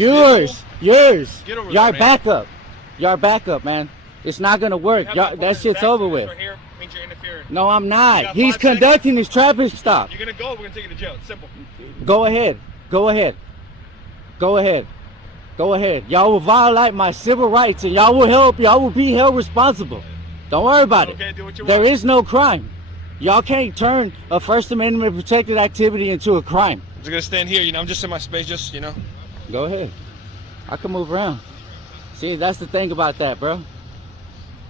Yours. Get over Y'all there, man. backup. Y'all backup, man. It's not gonna work. Y'all, that shit's over with. Right here means you're interfering. No, I'm You not. got He's 5 seconds. conducting his traffic stop. You're gonna go. We're gonna take you to jail. It's simple. Go ahead. Go ahead. Go ahead. Go ahead. Y'all will violate my civil rights, and y'all will be held responsible. Don't worry about it. Okay, do what you There want. is no crime. Y'all can't turn a First Amendment protected activity into a crime. I'm just gonna stand here. You know, I'm just in my space. Just Go ahead. I can move around. See, that's the thing about that, bro.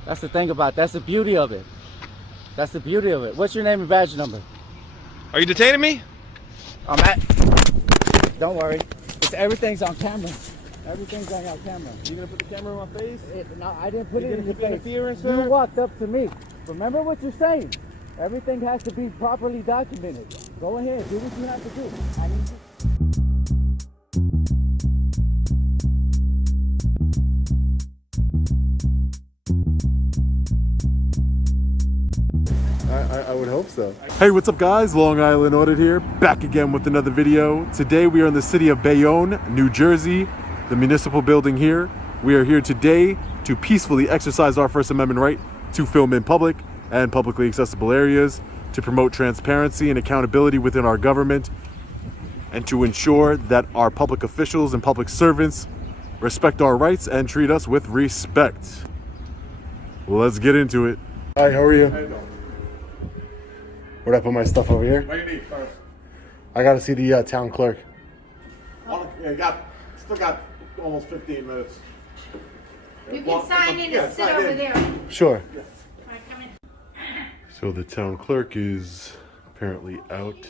That's the thing about that's the beauty of it. That's the beauty of it. What's your name and badge number? Are you detaining me? I'm at. Don't worry. Everything's on camera. Everything's on your camera. You gonna put the camera in my face? No, I didn't put it in your face. Interference, You sir? walked up to me. Remember what you're saying. Everything has to be properly documented. Go ahead, do what you have to do. I need you. I would hope so. Hey, what's up guys? Long Island Audit here, back again with another video. Today we are in the city of Bayonne, New Jersey, the municipal building here. We are here today to peacefully exercise our First Amendment right to film in public and publicly accessible areas, to promote transparency and accountability within our government, and to ensure that our public officials and public servants respect our rights and treat us with respect. Let's get into it. Hi, how are you? How you doing? Where'd I put my stuff over here? What do you need first? I gotta see the town clerk. Yeah, still got almost 15 minutes. You can sign in and sit over there. Sure. All right, come in. So the town clerk is apparently out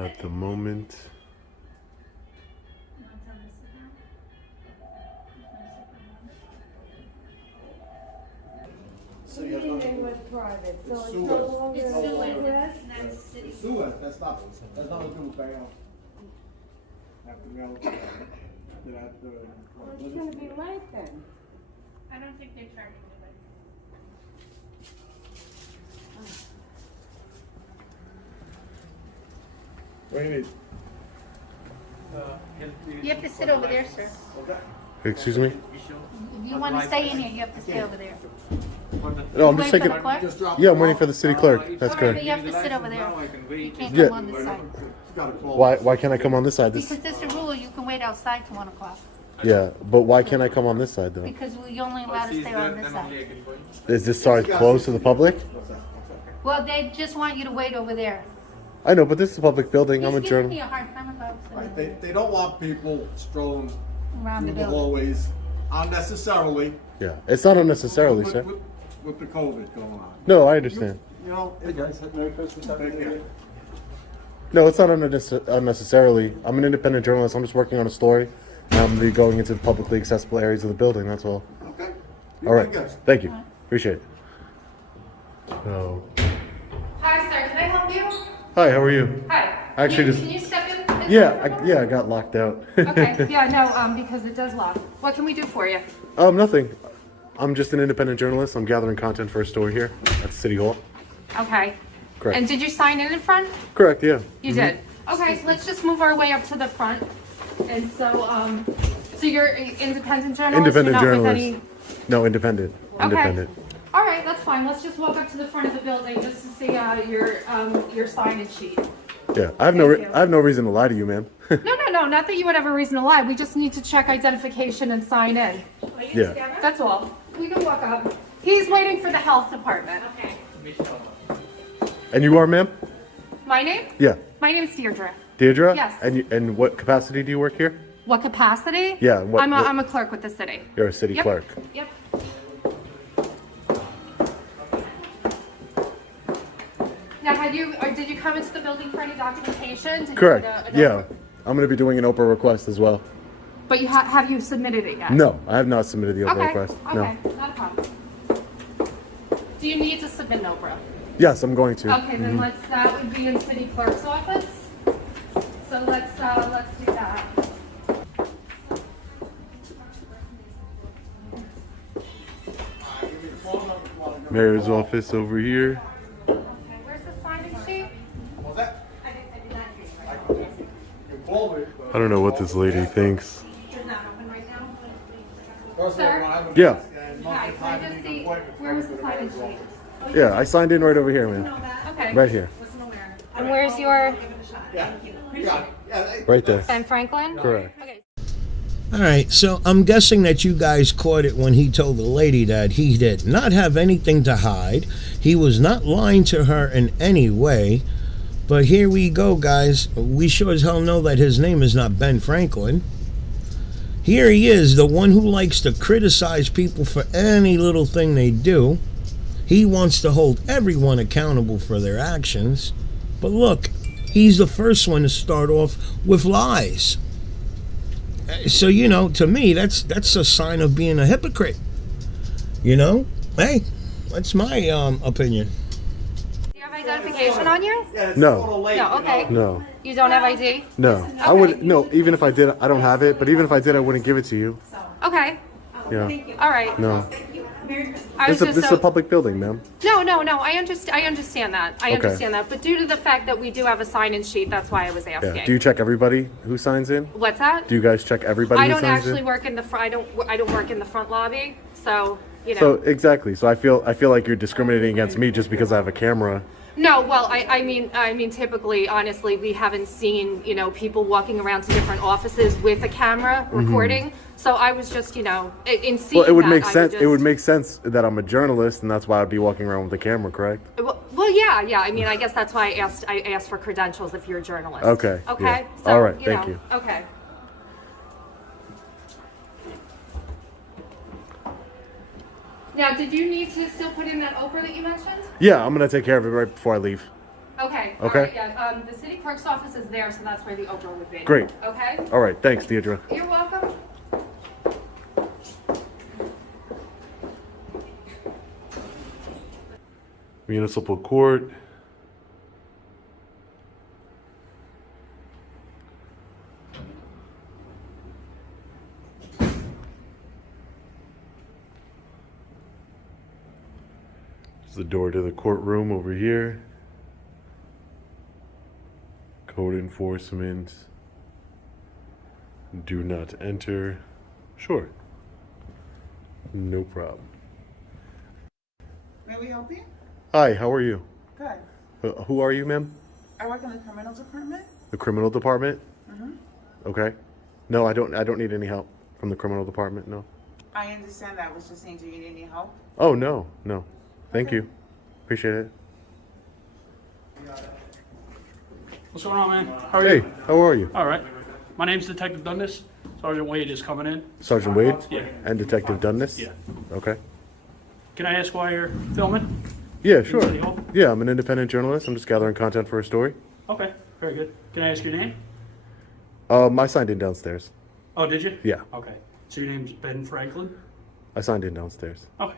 at the moment. Meeting was private, so it's no longer It's Sue, arrest? that's city. Suez, that's nothing to do with Bayonne. Have to go to that, Well, it's gonna be late then. I don't think they're charging anybody. what do you need? You have to sit over there, sir. Excuse me? If you want to stay in here, you have to stay over there. No, I'm Wait just for taking. the clerk? Just drop Yeah, it I'm waiting off. for the city clerk. That's All right, but correct. you have to sit over there. You can't Yeah. come on this side. Just gotta call. Why can't I come on this side? Because there's a rule, you can wait outside till 1 o'clock. Yeah, but why can't I come on this side though? Because you're only allowed to stay on this side. Is this side closed to the public? Well, they just want you to wait over there. I know, but this is a public building. I'm a He's giving me journalist. a hard time about Right, they don't want people strolling around the through the building. hallways unnecessarily Yeah, it's not unnecessarily, with, sir. with the COVID going on. No, I understand. You know, hey guys, Merry Christmas. No, it's not unnecessarily. I'm an independent journalist. I'm just working on a story. And I'm gonna be going into the publicly accessible areas of the building. That's all. Okay. All right. Good. Thank you. Appreciate it. So, Hi, sir, can I help you? hi. How are you? Hi. Actually, Can you step in? Yeah, I got locked out. Okay, yeah, no, because it does lock. What can we do for you? Nothing. I'm just an independent journalist. I'm gathering content for a story here at City Hall. Okay. Correct. And did you sign in front? Correct. Yeah. You did. Okay, so let's just move our way up to the front. And so, so you're an independent journalist? Independent You're not journalist. with No, independent. Okay. Independent. All right, that's fine. Let's just walk up to the front of the building just to see your sign-in sheet. Yeah. I have Thank you. no reason to lie to you, ma'am. No, not that you would have a reason to lie. We just need to check identification and sign in. Yeah. That's all. We can walk up. He's waiting for the health department. Okay. And you are, ma'am? My name? Yeah. My name is Deirdre. Deirdre? Yes. And what capacity do you work here? What capacity? Yeah, what- I'm a clerk with the city. You're a city Yep. clerk. Yep. Now, did you come into the building for any documentation? Did you Correct. get a- Yeah. I'm going to be doing an Oprah request as well. But have you submitted it yet? No, I have not submitted the Oprah Okay. request. Okay. No. Not a problem. Do you need to submit an Oprah? Yes, I'm going to. Okay, then that would be in city clerk's office. So let's do that. Mayor's office over here. Okay, where's the sign-in sheet? What's that? I did not hear you. You called me. I don't know what this lady thinks. It's not open right now. Sir? Yeah, Hi, can I just see, where was the sign-in sheet? yeah, I signed in right over here, man. Okay. Right here. And where's your Right there. Ben Franklin? Correct. Okay. All right, so I'm guessing that you guys caught it when he told the lady that he did not have anything to hide. He was not lying to her in any way. But here we go, guys. We sure as hell know that his name is not Ben Franklin. Here he is, the one who likes to criticize people for any little thing they do. He wants to hold everyone accountable for their actions. But look, he's the first one to start off with lies. So, you know, to me, that's a sign of being a hypocrite. You know? Hey, that's my opinion. Do you have identification on you? No, No, okay. no, You don't have ID? no. I would, no, even if I did, I don't have it, but even if I did, I wouldn't give it to you. Okay. Yeah, All right. no. I was This is just a public building, ma'am. No, I understand that. I Okay. understand that. But due to the fact that we do have a sign-in sheet, that's why I was Yeah. asking. Do you check everybody who signs in? What's that? Do you guys check everybody I who don't signs actually in? work in the front. I don't work in the front lobby. So, you know. So exactly. So I feel like you're discriminating against me just because I have a camera. No, well, I mean, typically, honestly, we haven't seen, you know, people walking around to different offices with a camera recording. So I was just, you know, in seeing Well, it would that, make I sense. just- It would make sense that I'm a journalist, and that's why I'd be walking around with a camera, correct? Well, yeah. I mean, I guess that's why I asked for credentials if you're a journalist. Okay, Okay. yeah. So, All right, you thank know, you. Okay. Now, did you need to still put in that Oprah that you mentioned? Yeah, I'm gonna take care of it right before I leave. Okay. Okay. All right, yeah. The city clerk's office is there, so that's where the Oprah would be. Great. Okay. All right, thanks, Deidre. You're welcome. Municipal Court. There's the door to the courtroom over here. Code enforcement. Do not enter. Sure. No problem. May we help you? Hi, how are you? Good. Who are you, ma'am? I work in the criminal department. The criminal department? Mm-hmm. Okay. No, I don't need any help from the criminal department, no. I understand that. I was just saying, do you need any help? Oh, no. Thank you. Appreciate it. What's going on, man? How are Hey, you? how are you? All right. My name's Detective Dundas. Sergeant Wade is coming in. Sergeant Wade? Yeah. And Detective Dundas? Yeah. Okay. Can I ask why you're filming? Yeah, sure. City Hall? Yeah, I'm an independent journalist. I'm just gathering content for a story. Okay, very good. Can I ask your name? I signed in downstairs. Oh, did you? Yeah, Okay. So your name's Ben Franklin? I signed in downstairs. Okay.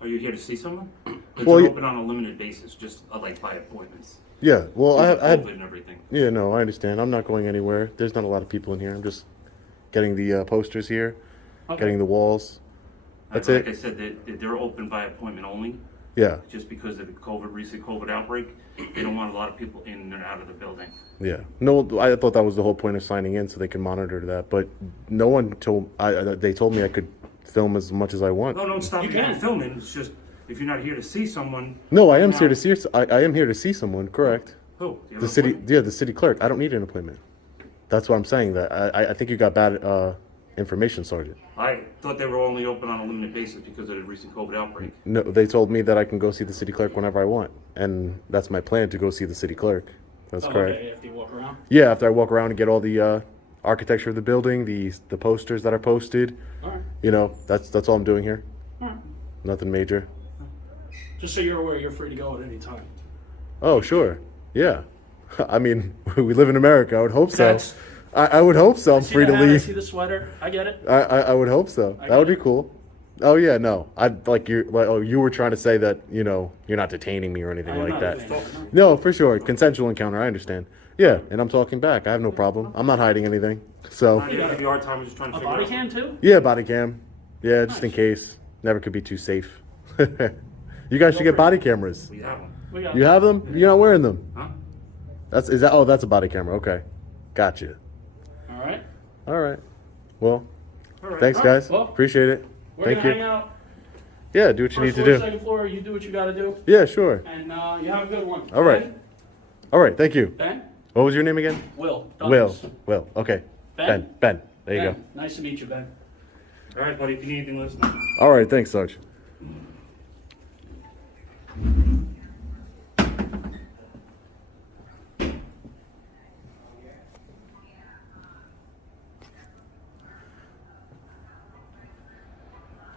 Are you here to see someone? Because Well, they're yeah. open on a limited basis, just like by appointments. Yeah, well, I had... COVID and everything. Yeah, no, I understand. I'm not going anywhere. There's not a lot of people in here. I'm just getting the posters here, Okay. getting the walls. That's Like it. I said, they're open by appointment only, Yeah, just because of the recent COVID outbreak. They don't want a lot of people in and out of the building. yeah. No, I thought that was the whole point of signing in, so they can monitor that. But no one told... they told me I could film as much as I want. No, don't stop You you from can. filming. It's just, if you're not here to see someone. No, I am here to see. I am here to see someone. Correct. Who? Do you have The an city. appointment? Yeah, the city clerk. I don't need an appointment. That's what I'm saying. That I think you got bad information, Sergeant. I thought they were only open on a limited basis because of the recent COVID outbreak. No, they told me that I can go see the city clerk whenever I want, and that's my plan to go see the city clerk. That's Oh, correct. okay, after you walk around? Yeah, after I walk around and get all the architecture of the building, the posters that are posted. All right. You know, that's all I'm doing here. All right. Nothing major. Just so you're aware, you're free to go at any time. Oh, sure. Yeah. I mean, we live in America. I would hope so. That's- I would hope so. I'm See free the to hat, I leave. see the sweater. I get it. I would hope so. I That would get be cool. Oh yeah, no. I'd like you. Like, oh, you were trying to say that you're not detaining me or anything I'm like not that. detaining. No, for sure. Consensual encounter. I understand. Yeah, and I'm talking back. I have no problem. I'm not hiding anything. So Not even if you are time, we're just trying to A figure body out. cam too? yeah, body cam. Yeah, just in case. Never could be too safe. You guys should get body cameras. We have them. We got You have them? You're not wearing them. Huh? That's a body camera. Okay, gotcha. All right. All right. Well, All right. thanks, All right, guys. well, Appreciate it. We're Thank gonna you. hang out. Yeah, do what you need First to floor, do. second floor. You do what you gotta do, Yeah, sure. and you have a good one. All right. Ben? All right. Thank you. Ben? What was your name again? Will. Will. Douglas. Will. Okay. Ben? Ben. There you Ben, go. Nice to meet you, Ben. All right, buddy, if you need anything, let us know. All right. Thanks, Sarge.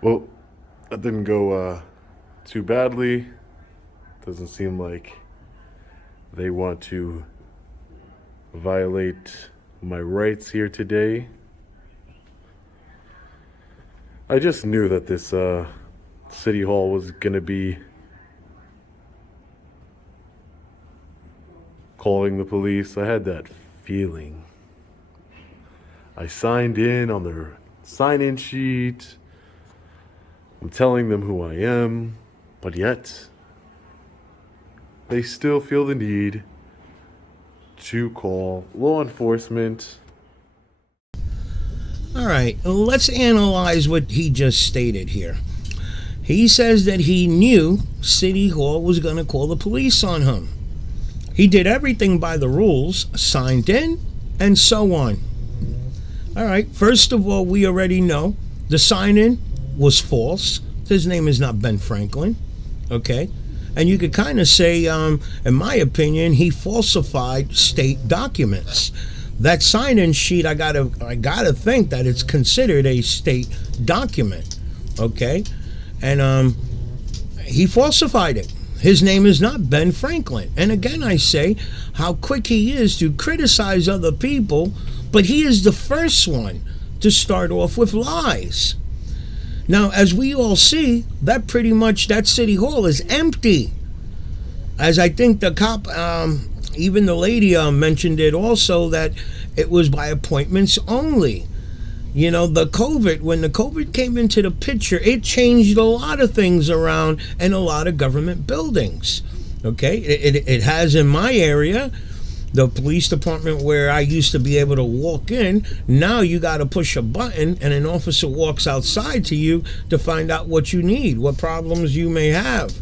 Well, that didn't go too badly. Doesn't seem like they want to violate my rights here today. I just knew that this city hall was gonna be calling the police. I had that feeling. I signed in on their sign-in sheet. I'm telling them who I am, but yet they still feel the need to call law enforcement. All right, let's analyze what he just stated here. He says that he knew City Hall was going to call the police on him. He did everything by the rules, signed in, and so on. All right, first of all, we already know the sign-in was false. His name is not Ben Franklin, okay? And you could kind of say, in my opinion, he falsified state documents. That sign-in sheet, I gotta think that it's considered a state document, okay? And he falsified it. His name is not Ben Franklin. And again, I say how quick he is to criticize other people, but he is the first one to start off with lies. Now, as we all see, that pretty much, that City Hall is empty. As I think the cop, even the lady mentioned it also, that it was by appointments only. You know, when the COVID came into the picture, it changed a lot of things around in a lot of government buildings. Okay, it has in my area, the police department where I used to be able to walk in. Now you got to push a button and an officer walks outside to you to find out what you need, what problems you may have.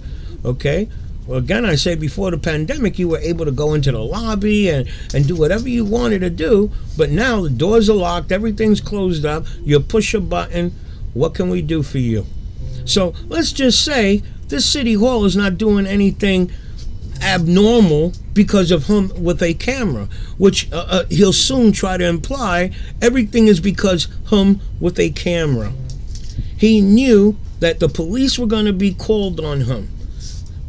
Okay. Well, again, I say before the pandemic, you were able to go into the lobby and do whatever you wanted to do. But now the doors are locked, everything's closed up. You push a button. What can we do for you? So let's just say this City Hall is not doing anything abnormal because of him with a camera, which he'll soon try to imply everything is because him with a camera. He knew that the police were going to be called on him.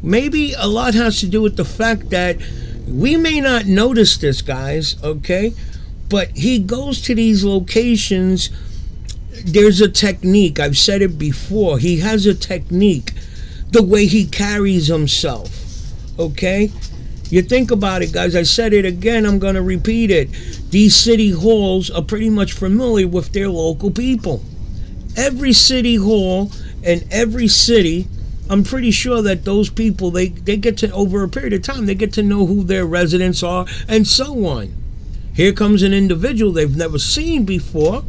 Maybe a lot has to do with the fact that we may not notice this, guys, okay? But he goes to these locations. There's a technique. I've said it before. He has a technique, the way he carries himself, okay? You think about it, guys. I said it again. I'm going to repeat it. These city halls are pretty much familiar with their local people. Every city hall and every city, I'm pretty sure that those people, they get to, over a period of time, they get to know who their residents are and so on. Here comes an individual they've never seen before.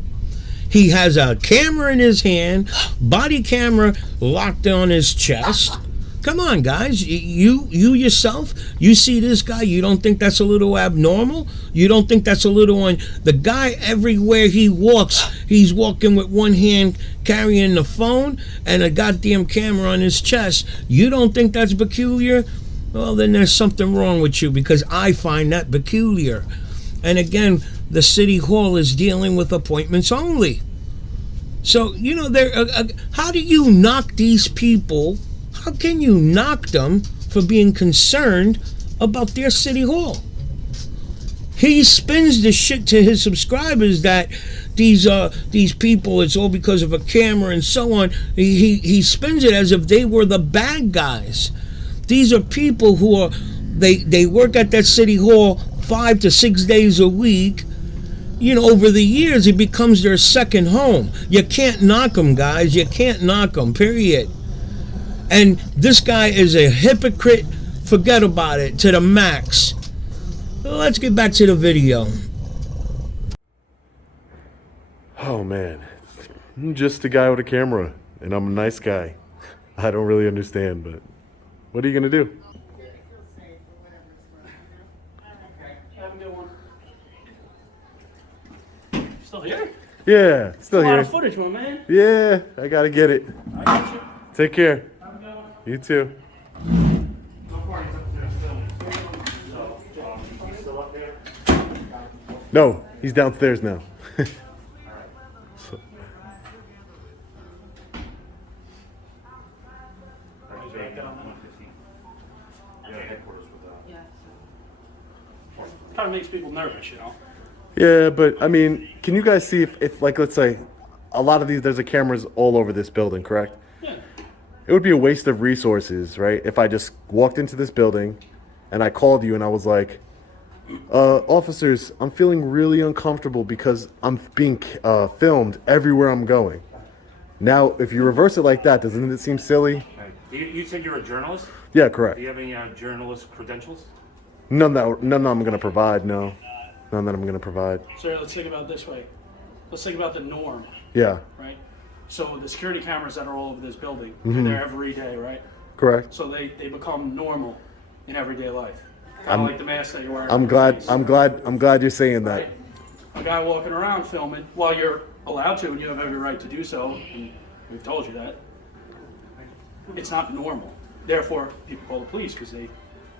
He has a camera in his hand, body camera locked on his chest. Come on, guys. You yourself, you see this guy, you don't think that's a little abnormal? You don't think that's a little on... The guy, everywhere he walks, he's walking with one hand carrying the phone and a goddamn camera on his chest. You don't think that's peculiar? Well, then there's something wrong with you, because I find that peculiar. And again, the City Hall is dealing with appointments only. So, you know, how do you knock these people? How can you knock them for being concerned about their City Hall? He spins the shit to his subscribers that these people, it's all because of a camera and so on. He spins it as if they were the bad guys. These are people who are, they work at that City Hall 5 to 6 days a week. You know, over the years, it becomes their second home. You can't knock them, guys. You can't knock them, period. And this guy is a hypocrite. Forget about it, to the max. Let's get back to the video. Oh man, I'm just a guy with a camera, and I'm a nice guy. I don't really understand, but what are you gonna do? Have a good one. Still here? Yeah, still A lot here. of footage, my man. Yeah, I gotta get it. I got you. Take care. Have a good one. You too. No, he's downstairs now. So- Kind of makes people nervous, you know. Yeah, but I mean, can you guys see if like, let's say, a lot of these, there's cameras all over this building, correct? Yeah. It would be a waste of resources, right? If I just walked into this building and I called you and I was like, officers, I'm feeling really uncomfortable because I'm being filmed everywhere I'm going. Now, if you reverse it like that, doesn't it seem silly? You said you're a journalist? Yeah, correct. Do you have any journalist credentials? None I'm gonna provide, no. None that I'm gonna provide. So let's think about it this way. Let's think about the norm, Yeah, right? So the security cameras that are all over this building, Mhm. they're there every day, right? correct. So they become normal in everyday life. Kind I'm- of like the mask that you're wearing. I'm on your glad face, I'm glad you're saying that. right? A guy walking around filming while you're allowed to and you have every right to do so, and we've told you that. It's not normal. Therefore, people call the police because they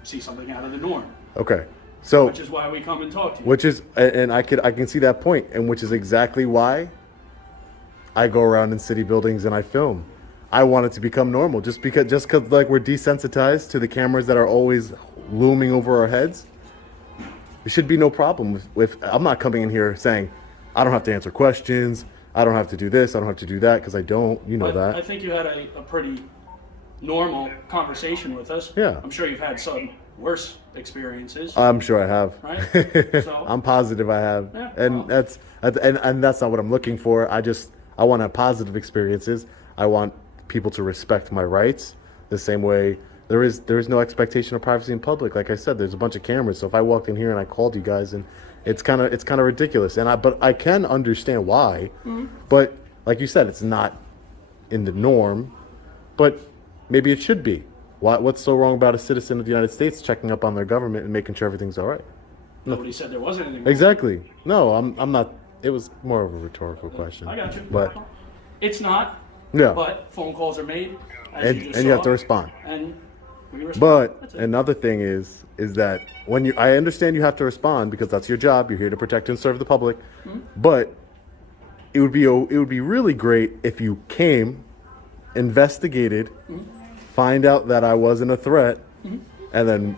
see something out of the norm, Okay. So which is why we come and talk to you. which is and I can see that point, and which is exactly why I go around in city buildings and I film. I want it to become normal, just because like we're desensitized to the cameras that are always looming over our heads. There should be no problem with I'm not coming in here saying I don't have to answer questions, I don't have to do this, I don't have to do that, because I don't, you know But I that. think you had a pretty normal conversation with us. Yeah. I'm sure you've had some worse experiences. I'm sure I have. Right? So- I'm positive I have. Yeah, And well. and that's not what I'm looking for. I want to have positive experiences. I want people to respect my rights the same way there is no expectation of privacy in public. Like I said, there's a bunch of cameras. So if I walked in here and I called you guys, and it's kind of ridiculous. But I can understand why. Mm-hmm. But like you said, it's not in the norm. But maybe it should be. What's so wrong about a citizen of the United States checking up on their government and making sure everything's all right? Nobody said there wasn't anything. Exactly. No, I'm not. It was more of a rhetorical question. I got you. But It's not. Yeah. But phone calls are made. As and you just and you have saw, to respond. And we respond. But That's it. another thing is that when I understand you have to respond because that's your job. You're here to protect and serve the public. Mm-hmm. But it would be really great if you came, investigated, Mm-hmm. find out that I wasn't a threat, and then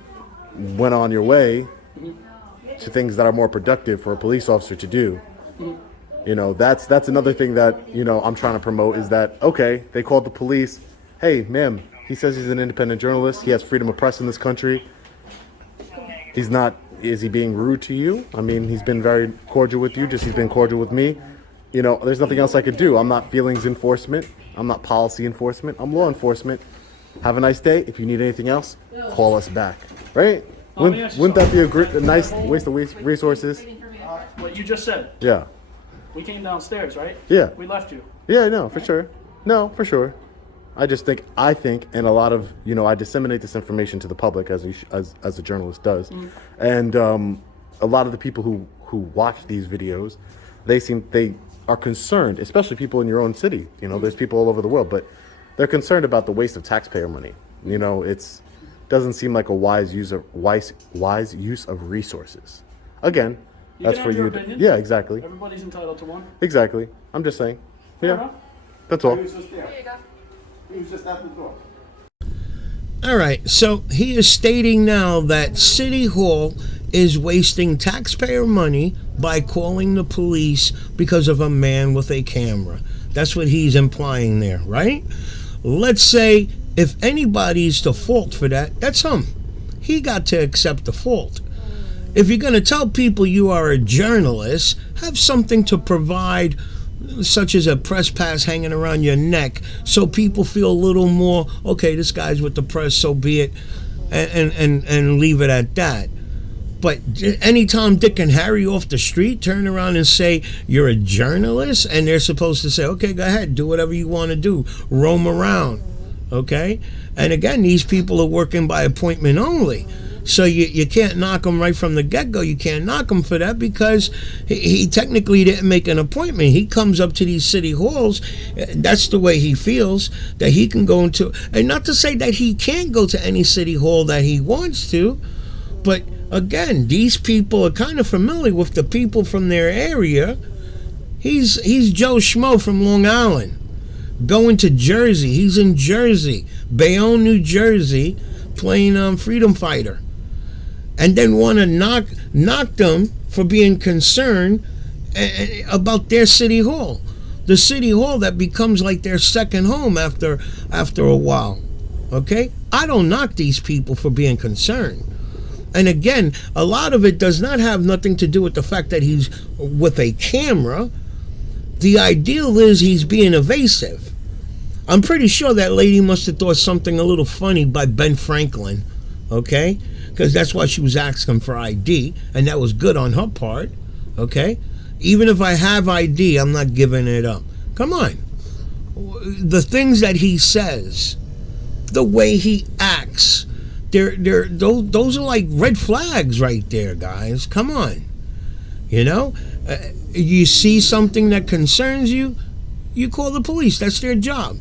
went on your way to things that are more productive for a police officer to do. You know, that's another thing that, you know, I'm trying to promote is that, okay, they called the police. Hey, ma'am, he says he's an independent journalist. He has freedom of press in this country. He's not, is he being rude to you? I mean, he's been very cordial with you, just he's been cordial with me. You know, there's nothing else I could do. I'm not feelings enforcement. I'm not policy enforcement. I'm law enforcement. Have a nice day. If you need anything else, call us back. Right? Let me ask you Wouldn't that be a nice waste of resources? What you just said. Yeah. We came downstairs, right? Yeah. We left you. Yeah, no, for sure. No, for sure. I think, and a lot of, you know, I disseminate this information to the public as a journalist does. And a lot of the people who watch these videos, they are concerned, especially people in your own city. You know, there's people all over the world, but they're concerned about the waste of taxpayer money. You know, doesn't seem like a wise use of resources. Again, You that's can for have your you. opinion. Yeah, exactly. Everybody's entitled to one. Exactly. I'm just saying. Fair Yeah. enough. That's all. He was just there. He was just at the door. All right, so he is stating now that City Hall is wasting taxpayer money by calling the police because of a man with a camera. That's what he's implying there, right? Let's say if anybody's to fault for that, that's him. He got to accept the fault. If you're going to tell people you are a journalist, have something to provide, such as a press pass hanging around your neck, so people feel a little more, okay, this guy's with the press, so be it, and leave it at that. But any Tom, Dick, and Harry off the street turn around and say you're a journalist, and they're supposed to say, okay, go ahead, do whatever you want to do, roam around, okay? And again, these people are working by appointment only. So you can't knock him right from the get-go. You can't knock him for that because he technically didn't make an appointment. He comes up to these city halls. That's the way he feels, that he can go into, and not to say that he can't go to any city hall that he wants to, but again, these people are kind of familiar with the people from their area. He's Joe Schmo from Long Island, going to Jersey. He's in Jersey, Bayonne, New Jersey, playing Freedom Fighter. And then want to knock them for being concerned about their city hall, the city hall that becomes like their second home after a while. Okay, I don't knock these people for being concerned. And again, a lot of it does not have nothing to do with the fact that he's with a camera. The ideal is he's being evasive. I'm pretty sure that lady must have thought something a little funny by Ben Franklin, okay? Because that's why she was asking for ID, and that was good on her part, okay? Even if I have ID, I'm not giving it up. Come on. The things that he says, the way he acts, those are like red flags right there, guys. Come on. You know? You see something that concerns you, you call the police. That's their job.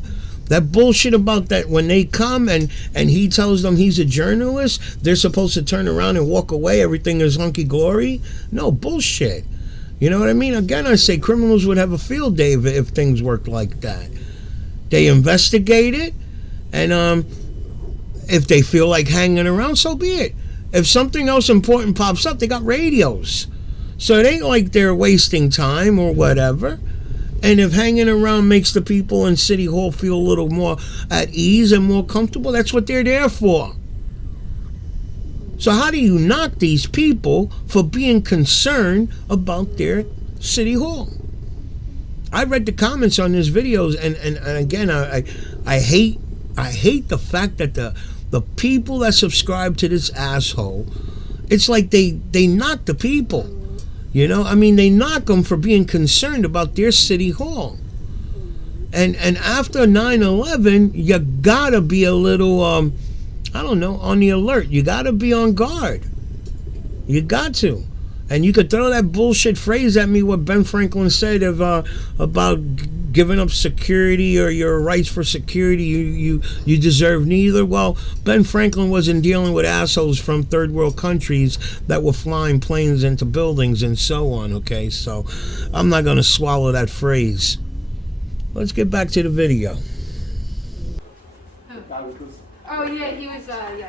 That bullshit about that when they come and he tells them he's a journalist, they're supposed to turn around and walk away, everything is hunky-glory. No, bullshit. You know what I mean? Again, I say criminals would have a field day if things worked like that. They investigate it, and if they feel like hanging around, so be it. If something else important pops up, they got radios. So it ain't like they're wasting time or whatever. And if hanging around makes the people in City Hall feel a little more at ease and more comfortable, that's what they're there for. So how do you knock these people for being concerned about their City Hall? I read the comments on this videos, and again, I hate the fact that the people that subscribe to this asshole, it's like they knock the people. You know, I mean, they knock them for being concerned about their city hall. And after 9/11, you gotta be a little, I don't know, on the alert. You gotta be on guard. You got to. And you could throw that bullshit phrase at me, what Ben Franklin said about giving up security or your rights for security. You deserve neither. Well, Ben Franklin wasn't dealing with assholes from third world countries that were flying planes into buildings and so on, okay? So I'm not going to swallow that phrase. Let's get back to the video. Oh yeah, he was yeah.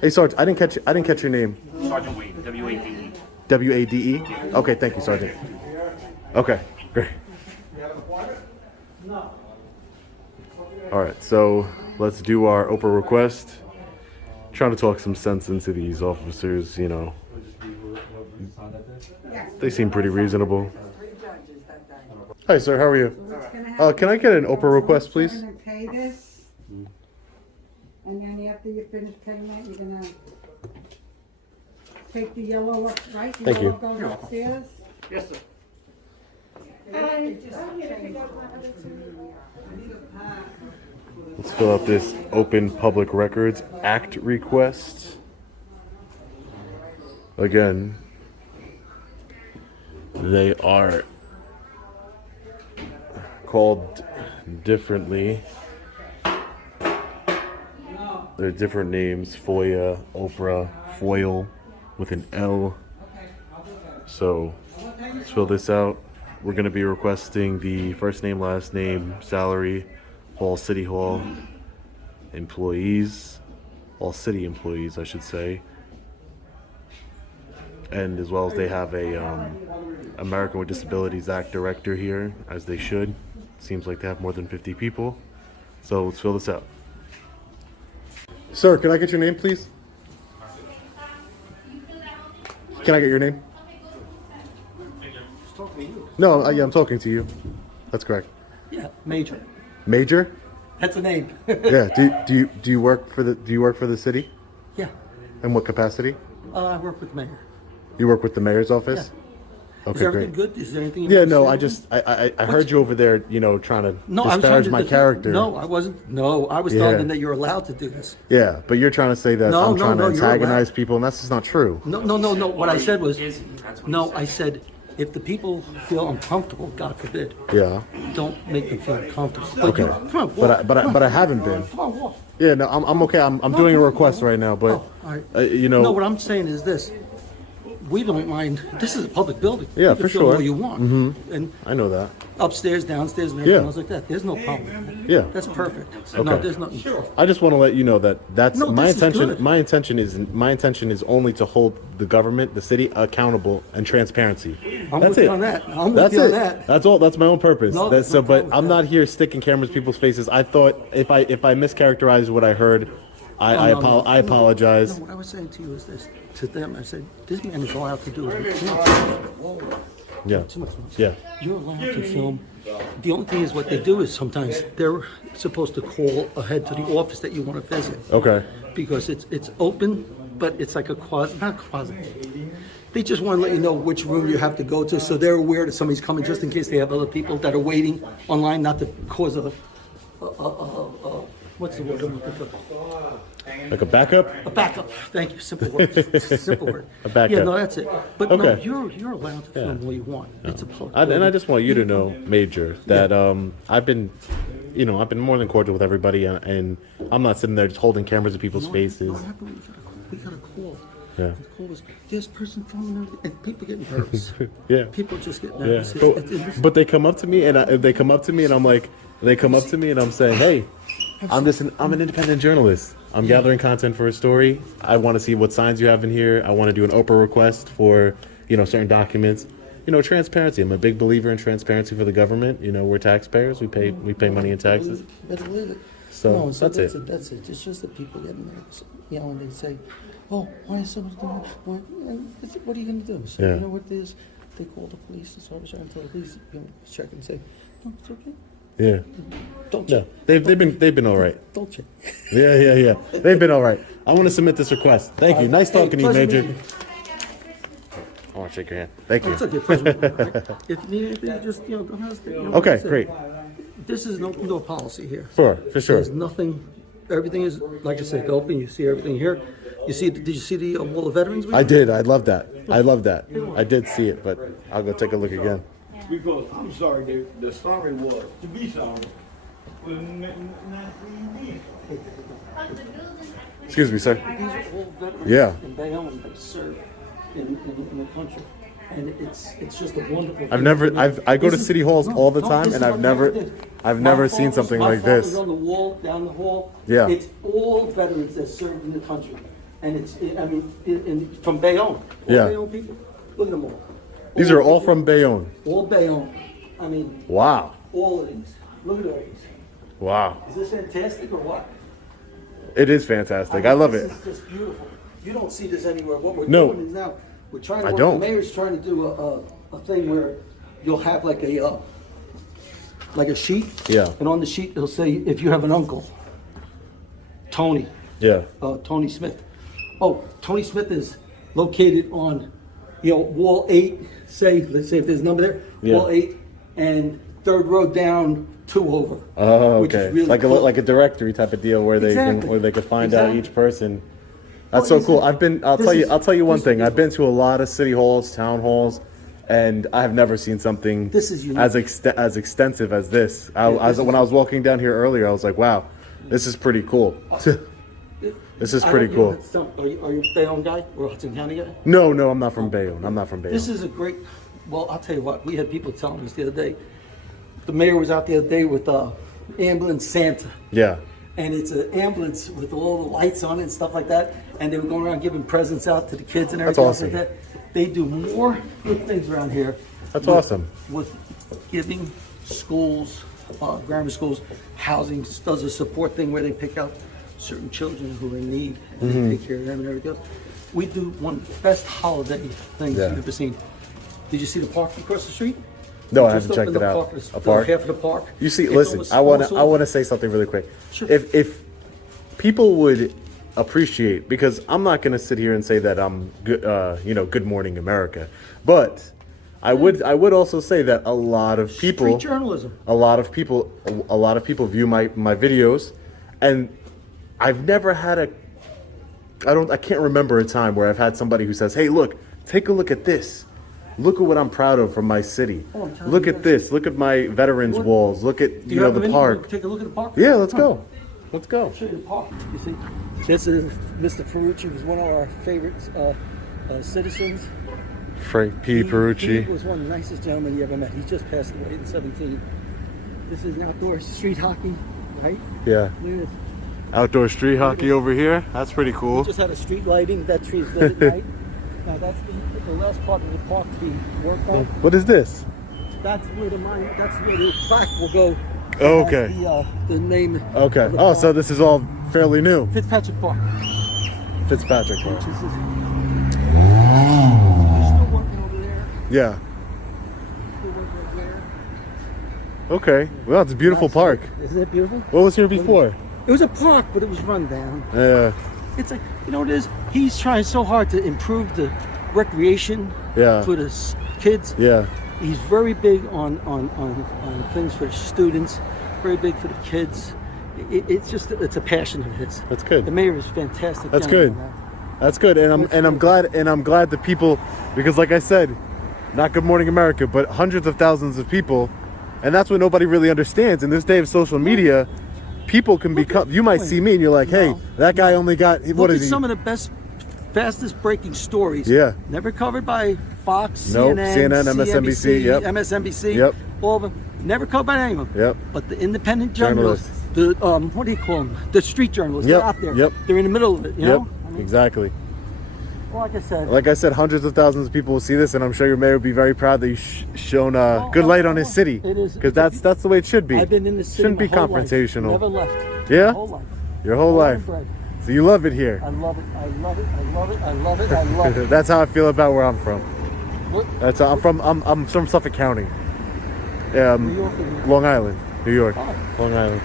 Hey, Sarge, I didn't catch your name. Sergeant Wade, W-A-D-E. W-A-D-E? Okay, thank you, Sergeant. Okay, great. All right, so let's do our Oprah request. Trying to talk some sense into these officers, you know. They seem pretty reasonable. Hi, sir, how are you? Can I get an Oprah request, please? You're gonna pay this, and then after you finish paying that, you're gonna take the yellow up, right? The Thank you. yellow goes upstairs. Yes, sir. Let's fill out this Open Public Records Act request. Again, they are called differently. They're different names: FOIA, Oprah, FOIL with an L. So let's fill this out. We're going to be requesting the first name, last name, salary, all City Hall employees, all city employees, I should say, and as well as they have a American with Disabilities Act director here, as they should. Seems like they have more than 50 people. So let's fill this out. Sir, can I get your name, please? Can I get your name? No, yeah, I'm talking to you. That's correct. Yeah, Major. Major? That's the name. Yeah. Do you work for the city? Yeah. In what capacity? I work with the mayor. You work with the mayor's office? Is Okay, everything great. good? Is there anything you Yeah, want to no, say I about just it? I heard you over there, you know, trying to No, I was trying disparage to my defend- character. No, I wasn't. No, I was Yeah. telling them that you're allowed to do this. Yeah, but you're trying to say that No, I'm no, trying no, to you're antagonize allowed. people, and that's just not true. No, no, no, no. What I said was, no, I said, if the people feel uncomfortable, God forbid, Yeah. don't make them feel uncomfortable. But Okay. you, come on, But walk, but I haven't been. come on, walk. Yeah, no, I'm okay. I'm doing a request right now, but Oh, all right. you know. No, what I'm saying is this. We don't mind. This is a public building. Yeah, you can for film sure. all you want. And I know that. upstairs, downstairs, and everything Yeah. else like that. There's no problem. Yeah. That's perfect. Okay. No, there's nothing. I just want to let you know that that's No, my this is intention. good. My intention is only to hold the government, the city, accountable and transparency. I'm That's with it. you on that. I'm with That's you on it. that. That's all. That's my own purpose. No, That's, no so, but problem with I'm that. not here sticking cameras in people's faces. I thought if I mischaracterized what I heard, I apologize. No, what I was saying to you is this. To them, I said, this man is allowed to do it. Yeah. Too much noise. Yeah. You're allowed to film. The only thing is what they do is sometimes they're supposed to call ahead to the office that you want to visit. Okay. Because it's open, but it's like a not quasi. They just want to let you know which room you have to go to, so they're aware that somebody's coming, just in case they have other people that are waiting online, not to cause what's the word I'm looking for? Like a backup. A backup. Thank you. Simple word. Simple word. A backup. Yeah, no, that's it. But no, Okay. you're allowed to film all you want. It's a public. And I just want you to know, Major, that I've been more than cordial with everybody, and I'm not sitting there just holding cameras in people's faces. No, we got a call. Yeah. The call was, this person filming everything, and people get nervous. Yeah. People just get Yeah. nervous. But they come up to me, and I'm like, I'm saying, hey, I'm an independent journalist. I'm gathering content for a story. I want to see what signs you have in here. I want to do an Oprah request for, certain documents. Transparency. I'm a big believer in transparency for the government. We're taxpayers. We pay money in taxes. Better believe it. So No, that's it. That's it. It's just that people get nervous. And they say, oh, why is somebody doing that? What are you going to do? So Yeah. you know what it is? They call the police. So I was trying to tell the police, check and say, no, it's okay. Yeah. Don't Yeah. check. They've been all right. Don't check. Yeah. They've been all right. I want to submit this request. Thank you. Nice talking to you, pleasure Major. meeting you. I want to shake your hand. Thank you. It's okay. Pleasure meeting you, all right? If you need anything, you just, don't hesitate. Okay, That's it. great. This is an open door policy here. For sure. There's nothing, everything is, like I said, open. You see everything here. Did you see the wall of veterans? we I have? did. I love that. I did see it, but I'll go take a look again. Because I'm sorry, the sorry was to be sorry. Excuse me, sir. These are all veterans Yeah. in Bayonne that served in the country. And it's just a wonderful I go to This is- city halls no, all the no, time, this and is I've what never they did. I've My never seen father's- something my like this. father's on the wall, down the hall. Yeah. It's all veterans that served in the country. And from Bayonne. All Yeah. Bayonne people. Look at them all. These are all from Bayonne. All Bayonne. Wow. All of these. Look at all these. Wow. Is this fantastic or what? It is fantastic. I love it. This is just beautiful. You don't see this anywhere. What we're No. doing is now, we're trying to I work, don't. the mayor's trying to do a thing where you'll have like a sheet. Yeah. And on the sheet, it'll say, if you have an uncle, Tony, Yeah. Tony Smith. Oh, Tony Smith is located on, wall 8, let's say if there's a number there, Yeah. wall 8, and third row down, 2 over. Oh, which is okay. really Like cool. a directory type of deal where they Exactly. can find out Exactly. each person. That's so cool. I'll tell you one thing. I've been to a lot of city halls, town halls, and I have never seen something This is unique. as extensive as this. When I was walking down here earlier, I was like, wow, this is pretty cool. This is pretty cool. Are you a Bayonne guy or Hudson County guy? No, I'm not from Bayonne. I'm not from Bayonne. This is a great, well, I'll tell you what, we had people telling us the other day, the mayor was out the other day with ambulance Santa. Yeah. And it's an ambulance with all the lights on it and stuff like that. And they were going around giving presents out to the kids and everything else like awesome. that. They do more good things around here. That's with- awesome. With giving schools, grammar schools, housing, does a support thing where they pick out certain children who are in need and Mm-hmm. they take care of them and everything else. We do one of the best holiday things Yeah. you've ever seen. Did you see the park across the street? No, I Just haven't checked opened it the out. park, A park? Half of the park. You see, It's listen, almost- I want almost to say something really quick. Sure. If people would appreciate, because I'm not going to sit here and say that I'm good, Good Morning America, but I would also say that a lot of people, Street journalism. a lot of people view my videos, and I've never had I can't remember a time where I've had somebody who says, "Hey, look, take a look at this. Look at what I'm proud of from my city. Look at this. Look at my veterans walls. Look at the park." Take a look at the park. Yeah, let's go. Let's go. I'll show you the park. You see, this is Mr. Ferrucci, was one of our favorite citizens. Frank P. Ferrucci. He was one of the nicest gentlemen you ever met. He just passed away in 17. This is outdoor street hockey, right? Yeah. Look at this. Outdoor street hockey over here. That's pretty cool. We just had a street lighting. That tree's lit at night. Now that's the last part of the park to be worked on. What is this? That's where the plaque will go. Oh, okay. The name. Okay. of the Oh, park. so this is all fairly new. Fitzpatrick Park. Fitzpatrick Park. Which is still working over there. Yeah. Still working over there. Okay. Well, it's a beautiful park. Isn't it beautiful? What was here before? It was a park, but it was run down. Yeah. It's like, you know what it is? He's trying so hard to improve the recreation Yeah. for the kids. Yeah. He's very big on things for the students, very big for the kids. It's a passion of his. That's good. The mayor is fantastic. That's good. That's good, and I'm glad that people, because like I said, not Good Morning America, but hundreds of thousands of people, and that's what nobody really understands. In this day of social media, people can become. You might see me and you're like, "Hey, that guy only got what is he?" Some of the fastest breaking stories. Yeah. Never covered by Fox, Nope, CNN, MSNBC, yep. MSNBC. Yep. All of them. Never covered by any of them. Yep. But the independent journalists, the what do you call them? The street journalists. Yep, They're out there. yep. They're in the middle of it. You know. Exactly. Well, Like I said, hundreds of thousands of people will see this, and I'm sure your mayor would be very proud that you've shown good light on his city. It is, because that's the way it should be. I've been in the city Shouldn't my be whole life. confrontational. Never left. Yeah? My whole life. Your whole Born life. and bred. So you love it here. I love it. I love it. I love it. I love it. I love it. That's how I feel about where I'm from. What? That's how I'm from Suffolk County. New York or Long Island, New York. Oh. Long Island.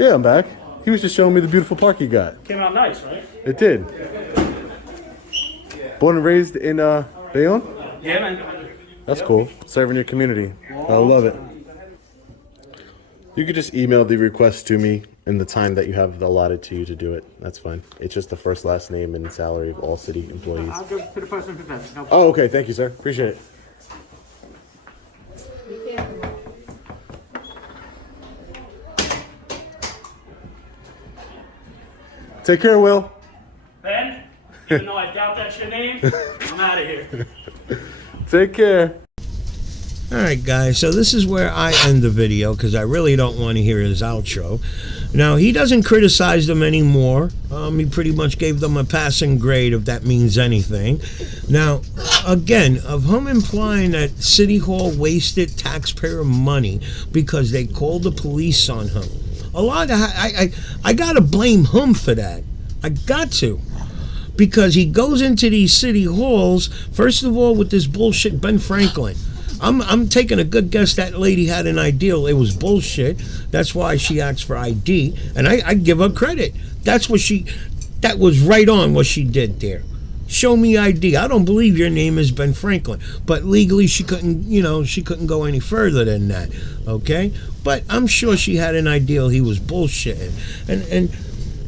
Yeah, I'm back. He was just showing me the beautiful park he got. Came out nice, right? It did. Born and raised in Bayonne? Yeah, man. That's cool. Serving your community. I love it. You could just email the request to me in the time that you have allotted to you to do it. That's fine. It's just the first, last name, and salary of all city employees. I'll go to the person for that. No. Oh, okay. Thank you, sir. Appreciate it. Take care, Will. Ben, even though I doubt that's your name, I'm out of here. Take care. All right, guys, so this is where I end the video because I really don't want to hear his outro. Now, he doesn't criticize them anymore. He pretty much gave them a passing grade, if that means anything. Now, again, of him implying that City Hall wasted taxpayer money because they called the police on him. A lot of I gotta blame him for that. I got to. Because he goes into these city halls, first of all, with this bullshit Ben Franklin. I'm taking a good guess that lady had an ideal. It was bullshit. That's why she asked for ID. And I give her credit. That was right on what she did there. Show me ID. I don't believe your name is Ben Franklin. But legally she couldn't go any further than that. Okay? But I'm sure she had an ideal he was bullshitting. And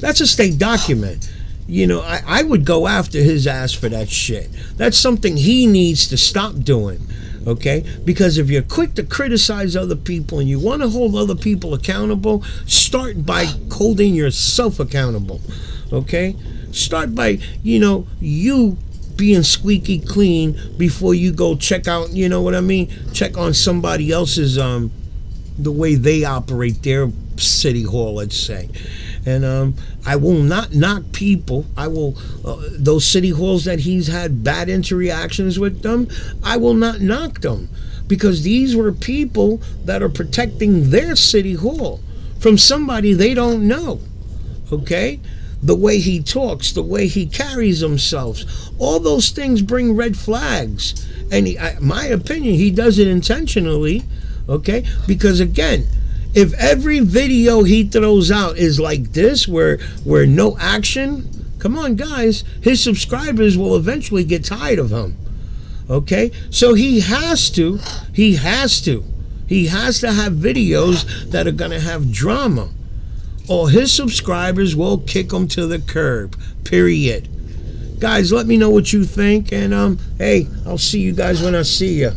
that's a state document. You know, I would go after his ass for that shit. That's something he needs to stop doing. Okay? Because if you're quick to criticize other people and you want to hold other people accountable, start by holding yourself accountable. Okay? Start by, you being squeaky clean before you go check out, you know what I mean? Check on somebody else's, the way they operate their city hall, let's say. And I will not knock people. I will, those city halls that he's had bad interactions with them, I will not knock them. Because these were people that are protecting their city hall from somebody they don't know. Okay? The way he talks, the way he carries himself, all those things bring red flags. And my opinion, he does it intentionally. Okay? Because again, If every video he throws out is like this, where no action, come on, guys, his subscribers will eventually get tired of him. Okay, so he has to have videos that are gonna have drama, or his subscribers will kick him to the curb. Period. Guys, let me know what you think, and hey, I'll see you guys when I see you.